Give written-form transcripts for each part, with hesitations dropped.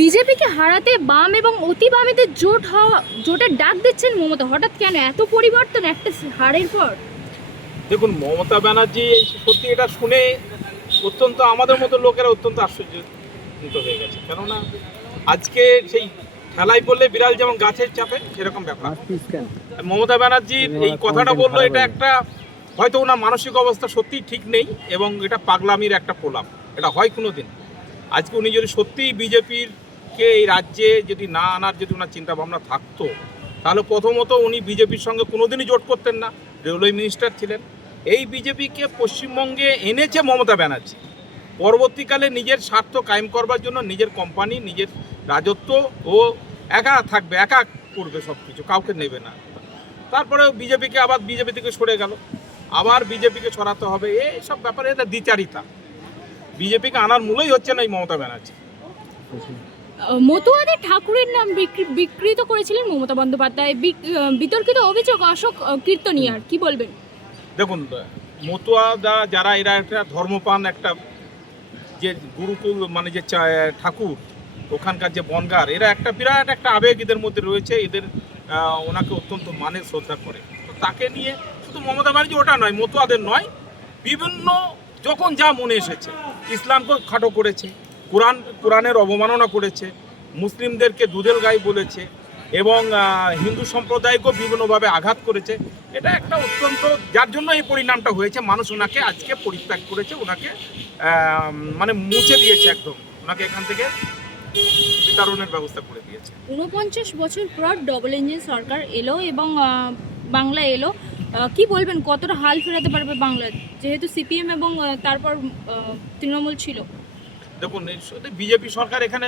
বিজেপিকে হারাতে বাম এবং অতি বামেদের জোটের ডাক দিচ্ছেন মমতা, হঠাৎ কেন এত পরিবর্তন একটা হারের পর? দেখুন, মমতা ব্যানার্জি সত্যি এটা শুনে অত্যন্ত আমাদের মতো লোকেরা অত্যন্ত আশ্চর্যজনিত হয়ে গেছে। কেননা আজকে সেই ঠেলাই পড়লে বিড়াল যেমন গাছের চাপে সেরকম ব্যাপার। মমতা ব্যানার্জির এই কথাটা বললো, এটা একটা হয়তো ওনার মানসিক অবস্থা সত্যিই ঠিক নেই এবং এটা পাগলামির একটা প্রলাপ। এটা হয় কোনো দিন। আজকে উনি যদি সত্যিই বিজেপিকে এই রাজ্যে যদি না আনার যদি ওনার চিন্তাভাবনা থাকতো, তাহলে প্রথমত উনি বিজেপির সঙ্গে কোনোদিনই জোট করতেন না, রেলওয়ে মিনিস্টার ছিলেন। এই বিজেপিকে পশ্চিমবঙ্গে এনেছে মমতা ব্যানার্জি। পরবর্তীকালে নিজের স্বার্থ কায়েম করবার জন্য নিজের কোম্পানি, নিজের রাজত্ব ও একা থাকবে, একা করবে সব কিছু, কাউকে নেবে না। তারপরে বিজেপিকে আবার বিজেপি থেকে সরে গেল, আবার বিজেপিকে সরাতে হবে, এই সব ব্যাপারে এটা দ্বিচারিতা। বিজেপিকে আনার মূলই হচ্ছে না এই মমতা ব্যানার্জি। মতুয়াদের ঠাকুরের নাম বিকৃত করেছিলেন মমতা বন্দ্যোপাধ্যায়, বিতর্কিত অভিযোগ অশোক কীর্তনিয়ার, কি বলবেন? দেখুন, মতুয়া যারা এরা একটা ধর্মপান, একটা যে গুরুকুল মানে যে ঠাকুর ওখানকার যে বনগার, এরা একটা বিরাট একটা আবেগ এদের মধ্যে রয়েছে। এদের ওনাকে অত্যন্ত মানে শ্রদ্ধা করে। তো তাকে নিয়ে শুধু মমতা ব্যানার্জি ওটা নয়, মতুয়াদের নয়, বিভিন্ন যখন যা মনে এসেছে, ইসলামকে খাটো করেছে, কোরআনের অবমাননা করেছে, মুসলিমদেরকে দুধেল গাই বলেছে এবং হিন্দু সম্প্রদায়কেও বিভিন্নভাবে আঘাত করেছে। এটা একটা অত্যন্ত, যার জন্য এই পরিণামটা হয়েছে। মানুষ ওনাকে আজকে পরিত্যাগ করেছে, ওনাকে মানে মুছে দিয়েছে, একদম ওনাকে এখান থেকে বিতরণের ব্যবস্থা করে দিয়েছে। 49 বছর পর ডবল ইঞ্জিন সরকার এলো এবং বাংলা এলো, কি বলবেন কতটা হাল ফেরাতে পারবে বাংলা, যেহেতু সিপিএম এবং তারপর তৃণমূল ছিল? দেখুন, বিজেপি সরকার এখানে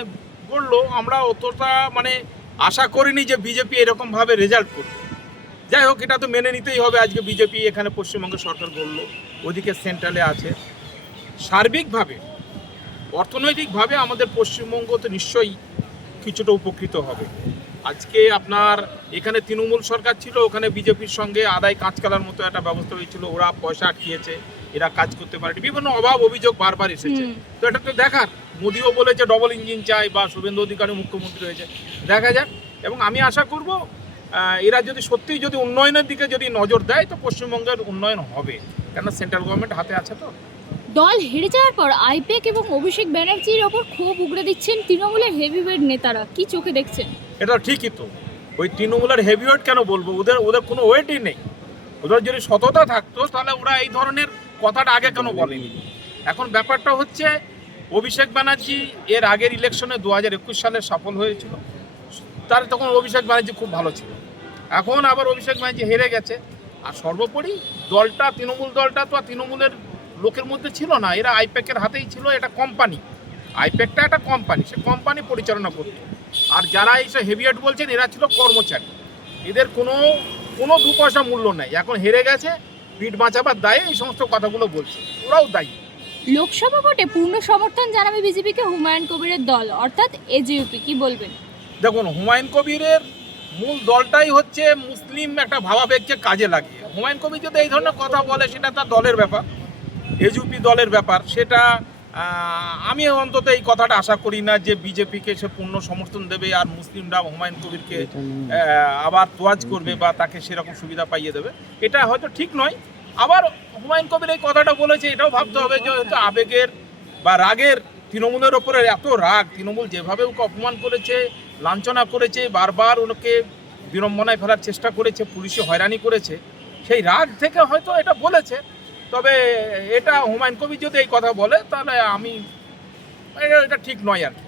গড়লো, আমরা অতটা মানে আশা করিনি যে বিজেপি এরকমভাবে রেজাল্ট করবে। যাই হোক, এটা তো মেনে নিতেই হবে। আজকে বিজেপি এখানে পশ্চিমবঙ্গে সরকার গড়লো, ওদিকে সেন্ট্রালে আছে। সার্বিকভাবে অর্থনৈতিকভাবে আমাদের পশ্চিমবঙ্গ তো নিশ্চয়ই কিছুটা উপকৃত হবে। আজকে আপনার এখানে তৃণমূল সরকার ছিল, ওখানে বিজেপির সঙ্গে আদায় কাঁচকালার মতো একটা ব্যবস্থা হয়েছিল, ওরা পয়সা আটকিয়েছে, এরা কাজ করতে পারেনি, বিভিন্ন অভাব অভিযোগ বারবার এসেছে। তো এটা তো দেখার, মোদিও বলেছে ডবল ইঞ্জিন চাই, বা শুভেন্দু অধিকারী মুখ্যমন্ত্রী হয়েছে, দেখা যাক। এবং আমি আশা করব এরা যদি সত্যিই যদি উন্নয়নের দিকে যদি নজর দেয়, তো পশ্চিমবঙ্গের উন্নয়ন হবে, কেন সেন্ট্রাল গভর্নমেন্ট হাতে আছে। তো দল হেরে যাওয়ার পর আইপ্যাক এবং অভিষেক ব্যানার্জির ওপর ক্ষোভ উগড়ে দিচ্ছেন তৃণমূলের হেভিওয়েট নেতারা, কি চোখে দেখছেন? এটা ঠিকই তো। ওই তৃণমূলের হেভিওয়েট কেন বলবো, ওদের কোনো ওয়েটই নেই। ওদের যদি সততা থাকতো তাহলে ওরা এই ধরনের কথাটা আগে কেন বলেনি। এখন ব্যাপারটা হচ্ছে, অভিষেক ব্যানার্জি এর আগের ইলেকশনে 2021 সালে সফল হয়েছিল, তার তখন অভিষেক ব্যানার্জি খুব ভালো ছিল। এখন আবার অভিষেক ব্যানার্জি হেরে গেছে। আর সর্বোপরি দলটা, তৃণমূল দলটা তো আর তৃণমূলের লোকের মধ্যে ছিল না, এরা আইপ্যাকের হাতেই ছিল। এটা কোম্পানি, আইপ্যাকটা একটা কোম্পানি, সে কোম্পানি পরিচালনা করত। আর যারা এইসব হেভিওয়েট বলছেন, এরা ছিল কর্মচারী, এদের কোনো দু পয়সা মূল্য নেই। এখন হেরে গেছে, পিঠ বাঁচাবার দায়ে এই সমস্ত কথাগুলো বলছে, ওরাও দায়ী। লোকসভা ভোটে পূর্ণ সমর্থন জানাবে বিজেপিকে হুমায়ুন কবিরের দল, অর্থাৎ এজিইউপি, কি বলবেন? দেখুন, হুমায়ুন কবিরের মূল দলটাই হচ্ছে মুসলিম একটা ভাবাবেগকে কাজে লাগিয়ে। হুমায়ুন কবির যদি এই ধরনের কথা বলে, সেটা তার দলের ব্যাপার, এজিইউপি দলের ব্যাপার। সেটা আমি অন্তত এই কথাটা আশা করি না যে বিজেপিকে সে পূর্ণ সমর্থন দেবে আর মুসলিমরা হুমায়ুন কবিরকে আবার তোয়াজ করবে বা তাকে সেরকম সুবিধা পাইয়ে দেবে। এটা হয়তো ঠিক নয়। আবার হুমায়ুন কবির এই কথাটা বলেছে, এটাও ভাবতে হবে যে হয়তো আবেগের বা রাগের, তৃণমূলের ওপরে এত রাগ, তৃণমূল যেভাবে ওকে অপমান করেছে, লাঞ্ছনা করেছে, বারবার ওনাকে বিড়ম্বনায় ফেলার চেষ্টা করেছে, পুলিশে হয়রানি করেছে, সেই রাগ থেকে হয়তো এটা বলেছে। তবে এটা হুমায়ুন কবির যদি এই কথা বলে, তাহলে এটা ঠিক নয় আর কি।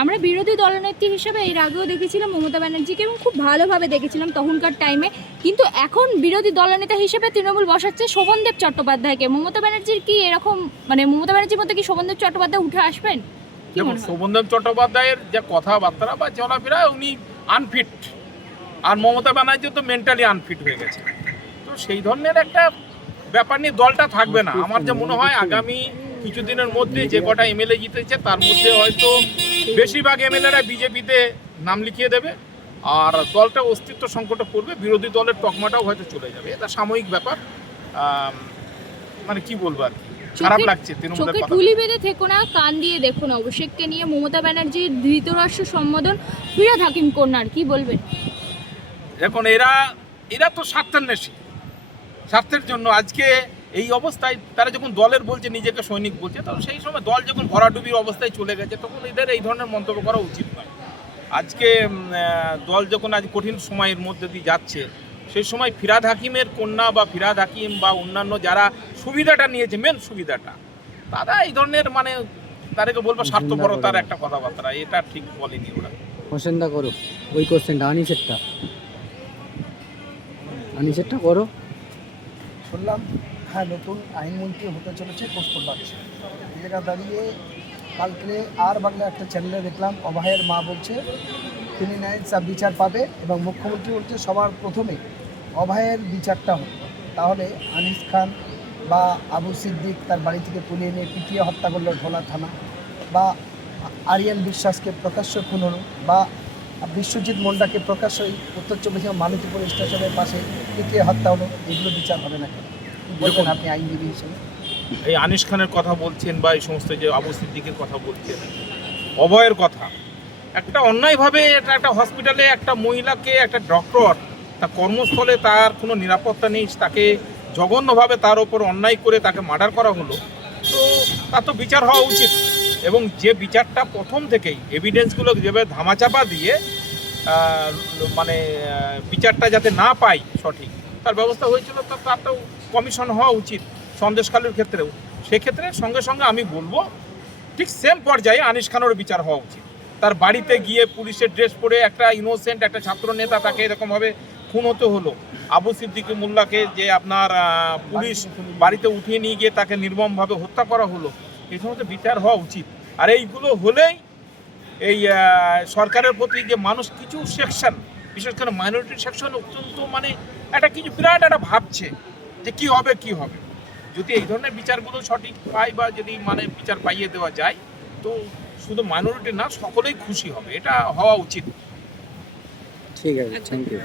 আমরা বিরোধী দলনেত্রী হিসেবে এর আগেও দেখেছিলাম মমতা ব্যানার্জিকে এবং খুব ভালোভাবে দেখেছিলাম তখনকার টাইমে, কিন্তু এখন বিরোধী দলনেতা হিসেবে তৃণমূল বসাচ্ছে শোভনদেব চট্টোপাধ্যায়কে। মমতা ব্যানার্জির কি এরকম, মানে মমতা ব্যানার্জির মধ্যে কি শোভনদেব চট্টোপাধ্যায় উঠে আসবেন? দেখুন, শোভনদেব চট্টোপাধ্যায়ের যে কথাবার্তা বা চলাফেরা, উনি আনফিট। আর মমতা ব্যানার্জি তো মেন্টালি আনফিট হয়ে গেছে। তো সেই ধরনের একটা ব্যাপার নিয়ে দলটা থাকবে না। আমার যে মনে হয় আগামী কিছুদিনের মধ্যে যে কটা এমএলএ জিতেছে, তার মধ্যে হয়তো বেশিরভাগ এমএলএরা বিজেপিতে নাম লিখিয়ে দেবে, আর দলটা অস্তিত্ব সংকটে পড়বে, বিরোধী দলের তকমাটাও হয়তো চলে যাবে। এটা সাময়িক ব্যাপার, মানে কি বলবো আর কি। খারাপ লাগছে তৃণমূলের চোখে কথা। ঠুলি বেঁধে থেকো না, কান দিয়ে দেখো না। অভিষেককে নিয়ে মমতা ব্যানার্জির ধৃতরাষ্ট্র সম্বোধন, ফিরহাদ হাকিম কন্যার কি বলবেন? এখন এরা তো স্বার্থান্বেষী, স্বার্থের জন্য আজকে এই অবস্থায় তারা যখন দলের বলছে, নিজেকে সৈনিক বলছে, তো সেই সময় দল যখন ভরাডুবির অবস্থায় চলে গেছে তখন এদের এই ধরনের মন্তব্য করা উচিত নয়। আজকে দল যখন আজ কঠিন সময়ের মধ্যে দিয়ে যাচ্ছে, সেই সময় ফিরহাদ হাকিমের কন্যা বা ফিরহাদ হাকিম বা অন্যান্য যারা সুবিধাটা নিয়েছে, মেন সুবিধাটা, তারা এই ধরনের মানে তাদেরকে বলবো স্বার্থপরতার একটা কথাবার্তা, এটা ঠিক বলেনি ওরা। কোশ্চেনটা করো, ওই কোশ্চেনটা আনিসেরটা করো। শুনলাম হ্যাঁ নতুন আইনমন্ত্রী হতে চলেছে প্রস্তুত পাচ্ছে। এই জায়গা দাঁড়িয়ে কালকে আর বাংলা একটা চ্যানেলে দেখলাম অভয়ের মা বলছে তিনি ন্যায় বিচার পাবে, এবং মুখ্যমন্ত্রী বলছে সবার প্রথমে অভয়ের বিচারটা হবে। তাহলে আনিস খান বা আবু সিদ্দিক তার বাড়ি থেকে তুলে এনে পিটিয়ে হত্যা করলো ঢোলা থানা, বা আরিয়ান বিশ্বাসকে প্রকাশ্য খুন হলো, বা বিশ্বজিৎ মুন্ডাকে প্রকাশ্য উত্তর চব্বিশ পরগনা মালতীপুর স্টেশনের পাশে পিটিয়ে হত্যা হলো, এগুলো বিচার হবে না কেন? কি বলবেন আপনি আইনজীবী হিসেবে? এই আনিস খানের কথা বলছেন বা এই সমস্ত যে আবু সিদ্দিকের কথা বলছেন, অভয়ের কথা, একটা অন্যায়ভাবে এটা একটা হসপিটালে একটা মহিলাকে, একটা ডক্টর তার কর্মস্থলে তার কোনো নিরাপত্তা নেই, তাকে জঘন্যভাবে তার ওপর অন্যায় করে তাকে মার্ডার করা হলো, তো তার তো বিচার হওয়া উচিত। এবং যে বিচারটা প্রথম থেকেই এভিডেন্সগুলো যেভাবে ধামাচাপা দিয়ে মানে বিচারটা যাতে না পাই সঠিক, তার ব্যবস্থা হয়েছিল, তার তো কমিশন হওয়া উচিত সন্দেশখালীর ক্ষেত্রেও। সেক্ষেত্রে সঙ্গে সঙ্গে আমি বলবো ঠিক সেম পর্যায়ে আনিস খানেরও বিচার হওয়া উচিত। তার বাড়িতে গিয়ে পুলিশের ড্রেস পরে একটা ইনোসেন্ট একটা ছাত্র নেতা তাকে এরকমভাবে খুন হতে হলো, আবু সিদ্দিক মোল্লাকে যে আপনার পুলিশ বাড়িতে উঠিয়ে নিয়ে গিয়ে তাকে নির্মমভাবে হত্যা করা হলো, এই সমস্ত বিচার হওয়া উচিত। আর এইগুলো হলেই এই সরকারের প্রতি যে মানুষ কিছু সেকশন, বিশেষ করে মাইনরিটি সেকশন অত্যন্ত মানে একটা কিছু বিরাট একটা ভাবছে যে কি হবে কি হবে। যদি এই ধরনের বিচারগুলো সঠিক পায় বা যদি মানে বিচার পাইয়ে দেওয়া যায়, তো শুধু মাইনরিটি না সকলেই খুশি হবে, এটা হওয়া উচিত। ঠিক আছে, থ্যাংক ইউ।